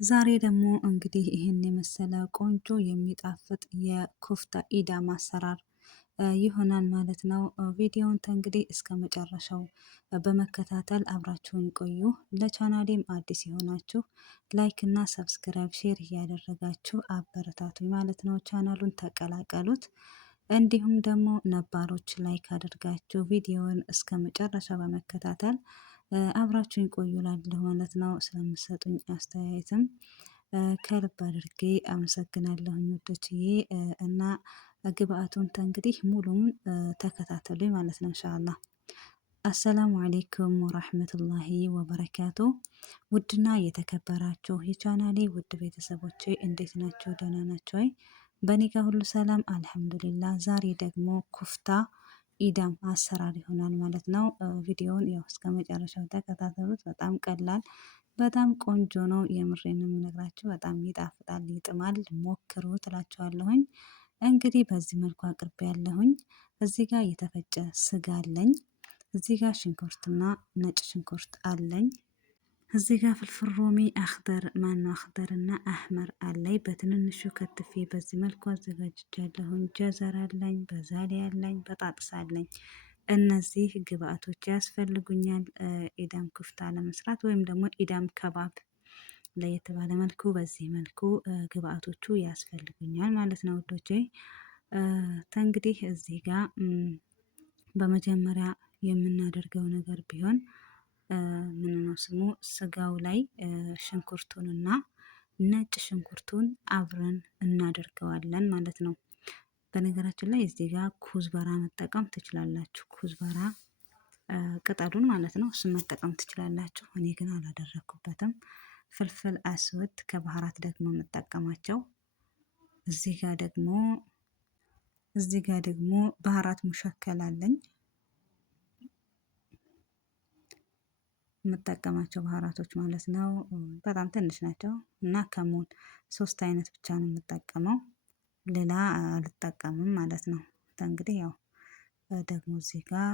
ዛሬ ደግሞ እንግዲህ ይህን የመሰለ ቆንጆ የሚጣፍጥ የኩፍታ ኢዳም አሰራር ይሆናል ማለት ነው። ቪዲዮውን እንግዲህ እስከ መጨረሻው በመከታተል አብራችሁን ቆዩ። ለቻናሌም አዲስ የሆናችሁ ላይክ እና ሰብስክራይብ፣ ሼር እያደረጋችሁ አበረታቱኝ ማለት ነው። ቻናሉን ተቀላቀሉት። እንዲሁም ደግሞ ነባሮች ላይክ አድርጋችሁ ቪዲዮውን እስከ መጨረሻ በመከታተል አብራችሁኝ ቆዩ ላለሁ ማለት ነው። ስለምሰጡኝ አስተያየትም ከልብ አድርጌ አመሰግናለሁኝ ውዶችዬ። እና ግብአቱን እንግዲህ ሙሉም ተከታተሉኝ ማለት ነው ኢንሻአላህ። አሰላሙ አሌይኩም ወራህመቱላሂ ወበረካቱ። ውድና የተከበራችሁ የቻናሌ ውድ ቤተሰቦቼ እንዴት ናቸው? ደህና ናቸው ወይ? በእኔ ጋር ሁሉ ሰላም አልሐምዱሊላህ። ዛሬ ደግሞ ኩፍታ ኢዳም አሰራር ይሆናል ማለት ነው። ቪዲዮውን ያው እስከ መጨረሻው ተከታተሉት። በጣም ቀላል፣ በጣም ቆንጆ ነው። የምሬን ነው የምነግራችሁ። በጣም ይጣፍጣል፣ ይጥማል። ሞክሩ ትላችኋለሁኝ። እንግዲህ በዚህ መልኩ አቅርቤ ያለሁኝ። እዚህ ጋር የተፈጨ ስጋ አለኝ። እዚህ ጋር ሽንኩርትና ነጭ ሽንኩርት አለኝ። እዚህ ጋር ፍልፍል ሮሚ አክደር አክደር እና አህመር አለኝ። በትንንሹ ከትፌ በዚህ መልኩ አዘጋጅቻለሁኝ። ጀዘር አለኝ፣ በዛሌ አለኝ፣ በጣጥስ አለኝ። እነዚህ ግብአቶች ያስፈልጉኛል ኢዳም ኩፍታ ለመስራት ወይም ደግሞ ኢዳም ከባብ ለየት ባለ መልኩ በዚህ መልኩ ግብአቶቹ ያስፈልጉኛል ማለት ነው ውዶቼ። እንግዲህ እዚህ ጋር በመጀመሪያ የምናደርገው ነገር ቢሆን ምን ነው ስሙ፣ ስጋው ላይ ሽንኩርቱንና ነጭ ሽንኩርቱን አብረን እናደርገዋለን ማለት ነው። በነገራችን ላይ እዚህ ጋር ኩዝበራ መጠቀም ትችላላችሁ። ኩዝበራ ቅጠሉን ማለት ነው፣ እሱን መጠቀም ትችላላችሁ። እኔ ግን አላደረኩበትም። ፍልፍል አስወድ ከባህራት ደግሞ የምጠቀማቸው እዚህ ጋር ደግሞ ባህራት ሙሸከል አለኝ። የምጠቀማቸው ባህራቶች ማለት ነው በጣም ትንሽ ናቸው እና ከሙን 3 አይነት ብቻ ነው የምጠቀመው፣ ሌላ አልጠቀምም ማለት ነው። እንግዲህ ያው ደግሞ እዚህ ጋር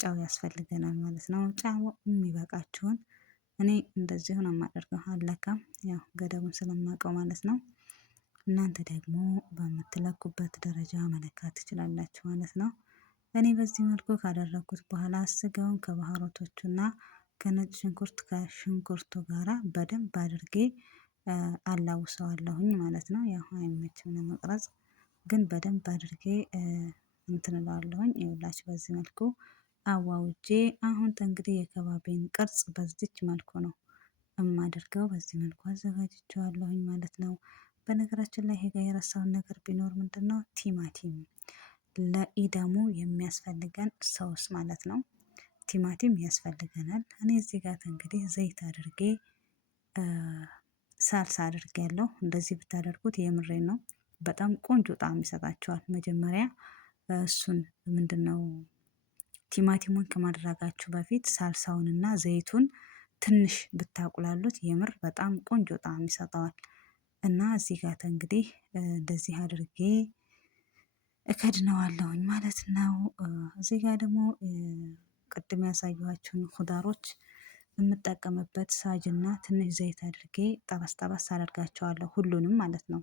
ጨው ያስፈልገናል ማለት ነው። ጨው የሚበቃችሁን፣ እኔ እንደዚህ ነው የማደርገው፣ አለካም ያው ገደቡን ስለማውቀው ማለት ነው። እናንተ ደግሞ በምትለኩበት ደረጃ መለካት ትችላላችሁ ማለት ነው። እኔ በዚህ መልኩ ካደረኩት በኋላ ስጋውን ከባህራቶቹና ከነጭ ሽንኩርት ከሽንኩርቱ ጋራ በደንብ አድርጌ አላውሰዋለሁኝ ማለት ነው። ያው አይመችም ለመቅረጽ፣ ግን በደንብ አድርጌ እንትን እለዋለሁኝ። ይኸውላችሁ በዚህ መልኩ አዋውጄ አሁን እንግዲህ የከባቤን ቅርጽ በዚች መልኩ ነው የማደርገው። በዚህ መልኩ አዘጋጅቼዋለሁኝ ማለት ነው። በነገራችን ላይ ይሄ ጋር የረሳውን ነገር ቢኖር ምንድን ነው፣ ቲማቲም ለኢዳሙ የሚያስፈልገን ሰውስ ማለት ነው። ቲማቲም ያስፈልገናል። እኔ እዚህ ጋር እንግዲህ ዘይት አድርጌ ሳልሳ አድርጌ ያለው፣ እንደዚህ ብታደርጉት የምሬን ነው በጣም ቆንጆ ጣዕም ይሰጣቸዋል። መጀመሪያ እሱን ምንድን ነው ቲማቲሙን ከማድረጋችሁ በፊት ሳልሳውንና ዘይቱን ትንሽ ብታቁላሉት የምር በጣም ቆንጆ ጣዕም ይሰጠዋል። እና እዚህ ጋር እንግዲህ እንደዚህ አድርጌ እከድነዋለሁኝ ማለት ነው። እዚህ ጋር ደግሞ ቅድም ያሳየኋችሁን ሁዳሮች የምጠቀምበት ሳጅና ትንሽ ዘይት አድርጌ ጠበስ ጠበስ አደርጋቸዋለሁ፣ ሁሉንም ማለት ነው።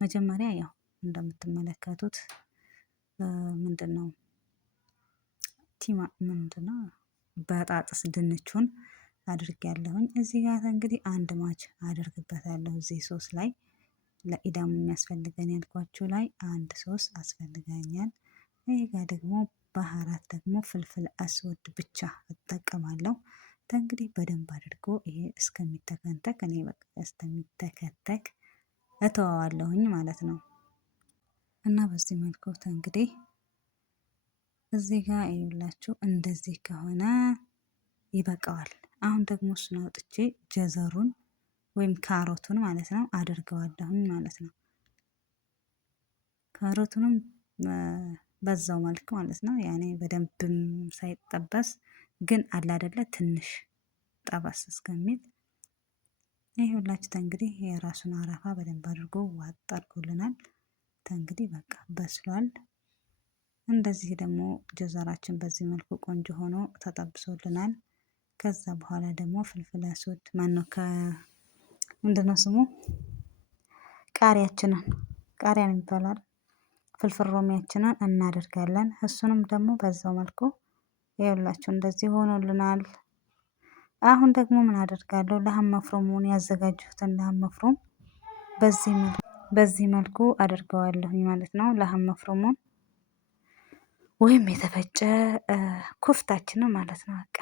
መጀመሪያ ያው እንደምትመለከቱት ምንድነው በጣጥስ ድንቹን አድርጌያለሁኝ። እዚህ ጋር እንግዲህ አንድ ማች አደርግበታለሁ እዚህ ሶስ ላይ ለኢዳሙ የሚያስፈልገን ያልኳችሁ ላይ አንድ ሶስ አስፈልገኛል። ይህ ጋር ደግሞ ባህራት ደግሞ ፍልፍል አስወድ ብቻ እጠቀማለሁ። እንግዲህ በደንብ አድርጎ ይሄ እስከሚተከንተክ እኔ በቃ እስከሚተከተክ እተዋዋለሁኝ ማለት ነው። እና በዚህ መልኩ እንግዲህ እዚህ ጋር ይኸውላችሁ እንደዚህ ከሆነ ይበቃዋል። አሁን ደግሞ እሱን አውጥቼ ጀዘሩን ወይም ካሮቱን ማለት ነው አድርገዋለሁኝ ማለት ነው። ካሮቱንም በዛው መልክ ማለት ነው፣ ያኔ በደንብም ሳይጠበስ ግን አለ አይደለ ትንሽ ጠበስ እስከሚል። ይሄ ሁላችሁ እንግዲህ የራሱን አረፋ በደንብ አድርጎ ዋጥ አድርጎልናል። እንግዲህ በቃ በስሏል። እንደዚህ ደግሞ ጀዘራችን በዚህ መልኩ ቆንጆ ሆኖ ተጠብሶልናል። ከዛ በኋላ ደግሞ ፍልፍል አስወድ ማነው ምንድነው ስሙ ቃሪያችንን ቃሪያ ነው የሚባለው ፍልፍል ሮሚያችንን እናደርጋለን። እሱንም ደግሞ በዛው መልኩ ይኸውላችሁ እንደዚህ ሆኖልናል። አሁን ደግሞ ምን አደርጋለሁ? ለሀም መፍሮሙን ያዘጋጀሁትን ለሀም መፍሮም በዚህ መልኩ አድርገዋለሁኝ ማለት ነው። ለሀም መፍሮሙን ወይም የተፈጨ ኩፍታችንን ማለት ነው። በቃ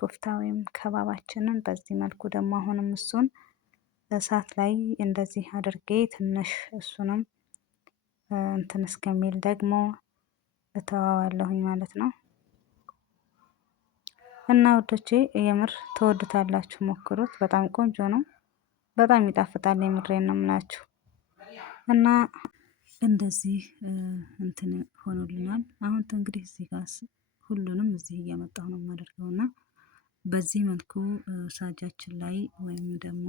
ኩፍታ ወይም ከባባችንን በዚህ መልኩ ደግሞ አሁንም እሱን እሳት ላይ እንደዚህ አድርጌ ትንሽ እሱንም እንትን እስከሚል ደግሞ እተዋዋለሁኝ ማለት ነው። እና ውዶቼ የምር ትወዱታላችሁ፣ ሞክሩት። በጣም ቆንጆ ነው፣ በጣም ይጣፍጣል። የምሬን ነው የምላችሁ። እና እንደዚህ እንትን ሆኖልናል። አሁን እንግዲህ እዚህ ጋር ሁሉንም እዚህ እያመጣሁ ነው የማደርገው እና በዚህ መልኩ ሳጃችን ላይ ወይም ደግሞ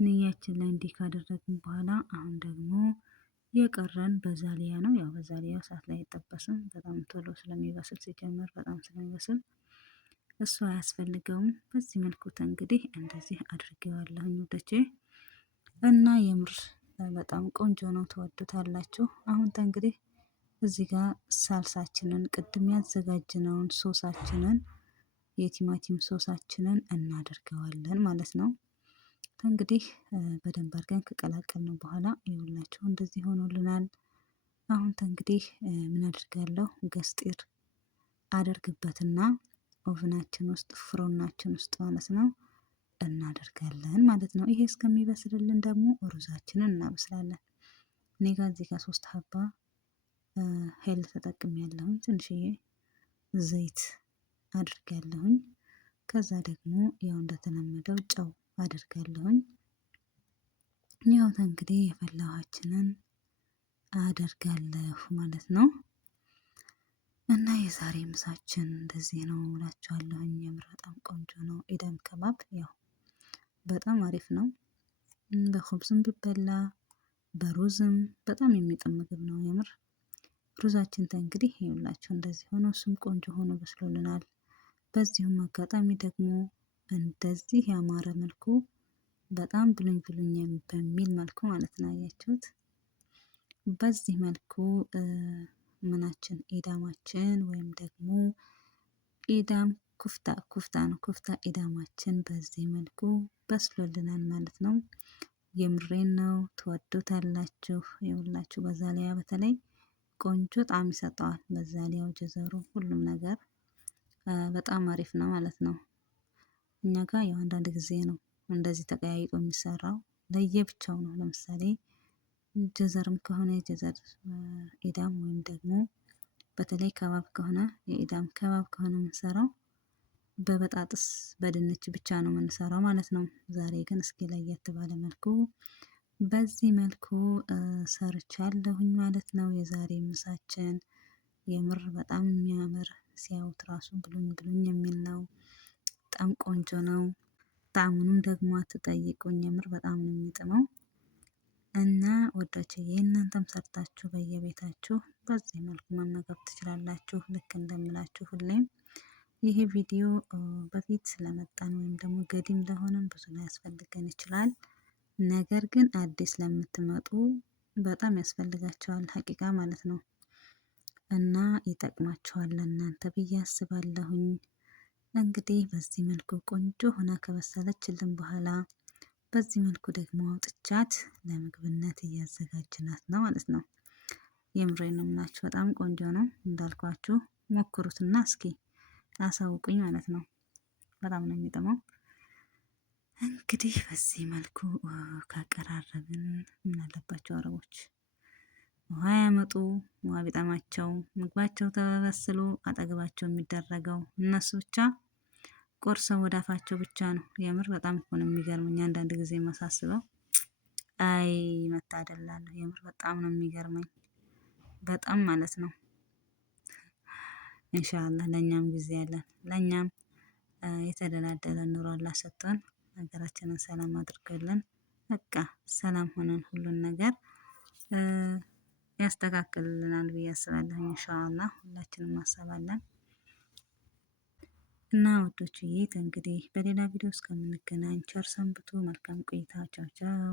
ንያችን ላይ እንዲህ ካደረግን በኋላ አሁን ደግሞ የቀረን በዛሊያ ነው። ያው በዛሊያ እሳት ላይ አይጠበስም፣ በጣም ቶሎ ስለሚበስል ሲጀመር በጣም ስለሚበስል እሱ አያስፈልገውም። በዚህ መልኩ እንግዲህ እንደዚህ አድርጌዋለሁኝ ወደቼ እና የምር በጣም ቆንጆ ነው፣ ትወዱታላችሁ። አሁን እንግዲህ እዚህ ጋር ሳልሳችንን ቅድም ያዘጋጅነውን ሶሳችንን የቲማቲም ሶሳችንን እናደርገዋለን ማለት ነው። እንግዲህ በደንብ አድርገን ከቀላቀልነው በኋላ ይኸውላችሁ እንደዚህ ሆኖልናል። አሁን እንግዲህ ምን አድርጋለሁ? ገስጢር አደርግበትና ኦቭናችን ውስጥ ፍሮናችን ውስጥ ማለት ነው እናደርጋለን ማለት ነው። ይሄ እስከሚበስልልን ደግሞ ሩዛችንን እናበስላለን። እኔ ጋር እዚህ ጋር 3 ሀባ ሄል ተጠቅሜያለሁኝ። ትንሽዬ ዘይት አድርጋለሁኝ። ከዛ ደግሞ ያው እንደተለመደው ጨው አደርጋለሁኝ። ያው እንግዲህ የፈላኋችንን አደርጋለሁ ማለት ነው። እና የዛሬ ምሳችን እንደዚህ ነው እላችኋለሁኝ። የምር በጣም ቆንጆ ነው። ኢዳም ከባብ ያው በጣም አሪፍ ነው። በኹብዝም ቢበላ በሩዝም በጣም የሚጥም ምግብ ነው የምር። ሩዛችን እንግዲህ ይኸውላችሁ እንደዚህ ሆኖ እሱም ቆንጆ ሆኖ በስሎልናል። በዚሁም አጋጣሚ ደግሞ እንደዚህ ያማረ መልኩ በጣም ብሉኝ ብሉኝ በሚል መልኩ ማለት ነው አያችሁት። በዚህ መልኩ ምናችን ኢዳማችን ወይም ደግሞ ኢዳም ኩፍታ ነው። ኩፍታ ኢዳማችን በዚህ መልኩ በስሎልናል ማለት ነው። የምሬን ነው፣ ትወዱታላችሁ። ይኸውላችሁ በዛሊያ በተለይ ቆንጆ ጣዕም ይሰጠዋል። በዛሊያው ጀዘሩ ሁሉም ነገር በጣም አሪፍ ነው ማለት ነው። እኛ ጋር ያው አንዳንድ ጊዜ ነው እንደዚህ ተቀያይጦ የሚሰራው፣ ለየብቻው ነው። ለምሳሌ ጀዘርም ከሆነ የጀዘር ኢዳም ወይም ደግሞ በተለይ ከባብ ከሆነ የኢዳም ከባብ ከሆነ የምንሰራው በበጣጥስ በድንች ብቻ ነው የምንሰራው ማለት ነው። ዛሬ ግን እስኪ ለየት ባለ መልኩ በዚህ መልኩ ሰርቻለሁኝ ማለት ነው። የዛሬ ምሳችን የምር በጣም የሚያምር ሲያዩት ራሱ ብሉኝ ብሉኝ የሚል ነው። በጣም ቆንጆ ነው። ጣዕሙንም ደግሞ አትጠይቁኝ፣ የምር በጣም ነው የሚጥመው። እና ወዳጆቼ እናንተም ሰርታችሁ በየቤታችሁ በዚህ መልኩ መመገብ ትችላላችሁ። ልክ እንደምላችሁ ሁሌም ይሄ ቪዲዮ በፊት ስለመጣን ወይም ደግሞ ገዲም ለሆነን ብዙ ላይ ያስፈልገን ይችላል። ነገር ግን አዲስ ለምትመጡ በጣም ያስፈልጋቸዋል ሀቂቃ ማለት ነው። እና ይጠቅማችኋል ለእናንተ ብዬ አስባለሁኝ። እንግዲህ በዚህ መልኩ ቆንጆ ሆና ከበሰለችልን በኋላ በዚህ መልኩ ደግሞ አውጥቻት ለምግብነት እያዘጋጅናት ነው ማለት ነው። የምሬን ነው የምላችሁ፣ በጣም ቆንጆ ነው። እንዳልኳችሁ ሞክሩትና እስኪ አሳውቁኝ ማለት ነው። በጣም ነው የሚጥመው። እንግዲህ በዚህ መልኩ ካቀራረብን ምን አለባቸው አረቦች ውሃ ያመጡ፣ ውሃ ቢጠማቸው ምግባቸው ተበስሎ አጠገባቸው የሚደረገው እነሱ ብቻ ቆርሰው ወደ አፋቸው ብቻ ነው። የምር በጣም እኮ ነው የሚገርመኝ አንዳንድ ጊዜ የማሳስበው። አይ መታደላለሁ፣ የምር በጣም ነው የሚገርመኝ፣ በጣም ማለት ነው። ኢንሻአላህ ለኛም ጊዜ ያለን ለኛም የተደላደለ ኑሮ አላህ ሰጥቶን ሀገራችንን ሰላም አድርገልን በቃ ሰላም ሆነን ሁሉን ነገር ያስተካክልልናል ብዬ አስባለሁ። ኢንሻአላህ ሁላችንም ማሰባለን እና ወዶችዬ እንግዲህ በሌላ ቪዲዮ እስከምንገናኝ ቸር ሰንብቱ። መልካም ቆይታ። ቻው ቻው።